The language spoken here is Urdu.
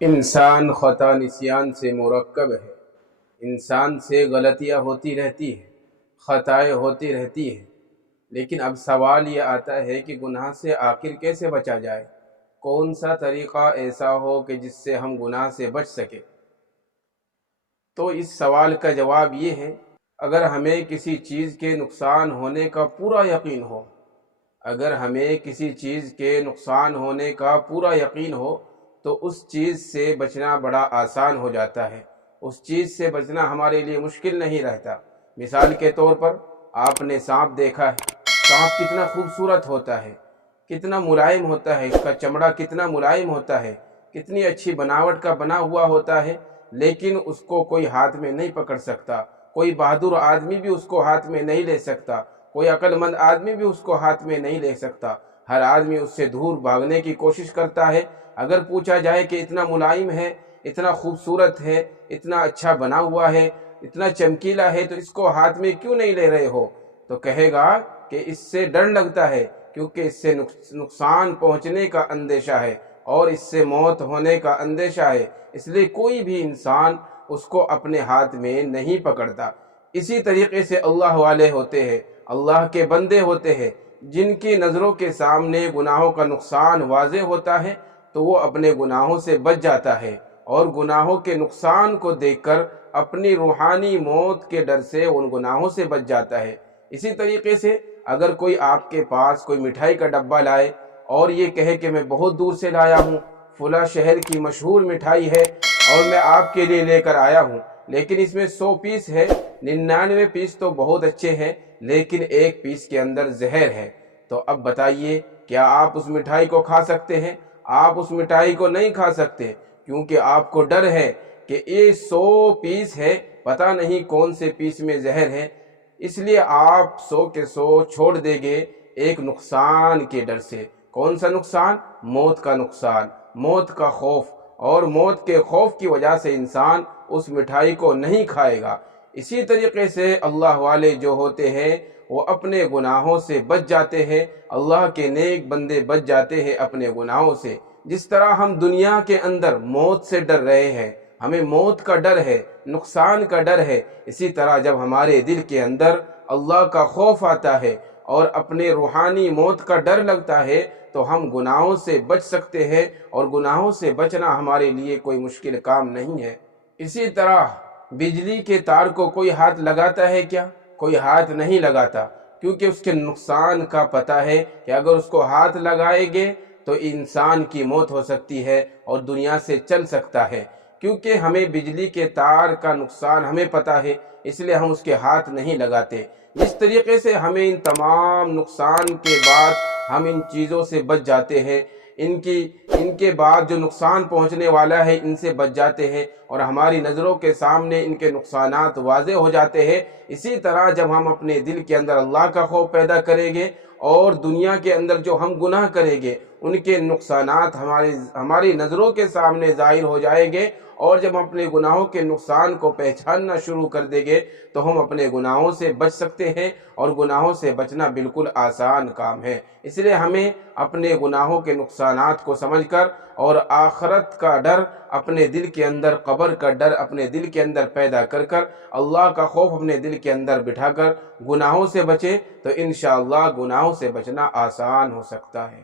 انسان خطا نسیان سے مرکب ہے۔ انسان سے غلطیاں ہوتی رہتی ہیں، خطائیں ہوتی رہتی ہیں، لیکن اب سوال یہ آتا ہے کہ گناہ سے آخر کیسے بچا جائے؟ کون سا طریقہ ایسا ہو کہ جس سے ہم گناہ سے بچ سکیں؟ تو اس سوال کا جواب یہ ہے، اگر ہمیں کسی چیز کے نقصان ہونے کا پورا یقین ہو، اگر ہمیں کسی چیز کے نقصان ہونے کا پورا یقین ہو تو اس چیز سے بچنا بڑا آسان ہو جاتا ہے، اس چیز سے بچنا ہمارے لیے مشکل نہیں رہتا۔ مثال کے طور پر آپ نے سانپ دیکھا ہے، سانپ کتنا خوبصورت ہوتا ہے، کتنا ملائم ہوتا ہے، اس کا چمڑا کتنا ملائم ہوتا ہے، کتنی اچھی بناوٹ کا بنا ہوا ہوتا ہے، لیکن اس کو کوئی ہاتھ میں نہیں پکڑ سکتا، کوئی بہادر آدمی بھی اس کو ہاتھ میں نہیں لے سکتا، کوئی عقل مند آدمی بھی اس کو ہاتھ میں نہیں لے سکتا۔ ہر آدمی اس سے دور بھاگنے کی کوشش کرتا ہے۔ اگر پوچھا جائے کہ اتنا ملائم ہے، اتنا خوبصورت ہے، اتنا اچھا بنا ہوا ہے، اتنا چمکیلا ہے، تو اس کو ہاتھ میں کیوں نہیں لے رہے ہو؟ تو کہے گا کہ اس سے ڈر لگتا ہے، کیونکہ اس سے نقصان پہنچنے کا اندیشہ ہے اور اس سے موت ہونے کا اندیشہ ہے، اس لیے کوئی بھی انسان اس کو اپنے ہاتھ میں نہیں پکڑتا۔ اسی طریقے سے اللہ والے ہوتے ہیں، اللہ کے بندے ہوتے ہیں، جن کی نظروں کے سامنے گناہوں کا نقصان واضح ہوتا ہے تو وہ اپنے گناہوں سے بچ جاتا ہے، اور گناہوں کے نقصان کو دیکھ کر اپنی روحانی موت کے ڈر سے ان گناہوں سے بچ جاتا ہے۔ اسی طریقے سے اگر کوئی آپ کے پاس کوئی مٹھائی کا ڈبہ لائے اور یہ کہے کہ میں بہت دور سے لایا ہوں، فلاں شہر کی مشہور مٹھائی ہے اور میں آپ کے لیے لے کر آیا ہوں، لیکن اس میں 100 پیس ہے، 99 پیس تو بہت اچھے ہیں، لیکن ایک پیس کے اندر زہر ہے، تو اب بتائیے کیا آپ اس مٹھائی کو کھا سکتے ہیں؟ آپ اس مٹھائی کو نہیں کھا سکتے، کیونکہ آپ کو ڈر ہے کہ یہ 100 پیس ہے، پتہ نہیں کون سے پیس میں زہر ہے، اس لیے آپ 100 کے 100 چھوڑ دیں گے ایک نقصان کے ڈر سے۔ کون سا نقصان؟ موت کا نقصان، موت کا خوف، اور موت کے خوف کی وجہ سے انسان اس مٹھائی کو نہیں کھائے گا۔ اسی طریقے سے اللہ والے جو ہوتے ہیں وہ اپنے گناہوں سے بچ جاتے ہیں، اللہ کے نیک بندے بچ جاتے ہیں اپنے گناہوں سے۔ جس طرح ہم دنیا کے اندر موت سے ڈر رہے ہیں، ہمیں موت کا ڈر ہے، نقصان کا ڈر ہے، اسی طرح جب ہمارے دل کے اندر اللہ کا خوف آتا ہے اور اپنے روحانی موت کا ڈر لگتا ہے تو ہم گناہوں سے بچ سکتے ہیں، اور گناہوں سے بچنا ہمارے لیے کوئی مشکل کام نہیں ہے۔ اسی طرح بجلی کے تار کو کوئی ہاتھ لگاتا ہے کیا؟ کوئی ہاتھ نہیں لگاتا، کیونکہ اس کے نقصان کا پتہ ہے کہ اگر اس کو ہاتھ لگائیں گے تو انسان کی موت ہو سکتی ہے اور دنیا سے چل سکتا ہے۔ کیونکہ ہمیں بجلی کے تار کا نقصان ہمیں پتہ ہے، اس لیے ہم اس کے ہاتھ نہیں لگاتے۔ جس طریقے سے ہمیں ان تمام نقصان کے بعد ہم ان چیزوں سے بچ جاتے ہیں، ان کے بعد جو نقصان پہنچنے والا ہے ان سے بچ جاتے ہیں، اور ہماری نظروں کے سامنے ان کے نقصانات واضح ہو جاتے ہیں، اسی طرح جب ہم اپنے دل کے اندر اللہ کا خوف پیدا کریں گے اور دنیا کے اندر جو ہم گناہ کریں گے ان کے نقصانات ہماری نظروں کے سامنے ظاہر ہو جائیں گے، اور جب ہم اپنے گناہوں کے نقصان کو پہچاننا شروع کر دیں گے تو ہم اپنے گناہوں سے بچ سکتے ہیں، اور گناہوں سے بچنا بالکل آسان کام ہے۔ اس لیے ہمیں اپنے گناہوں کے نقصانات کو سمجھ کر اور آخرت کا ڈر اپنے دل کے اندر، قبر کا ڈر اپنے دل کے اندر پیدا کر کر، اللہ کا خوف اپنے دل کے اندر بٹھا کر گناہوں سے بچے تو انشاءاللہ گناہوں سے بچنا آسان ہو سکتا ہے۔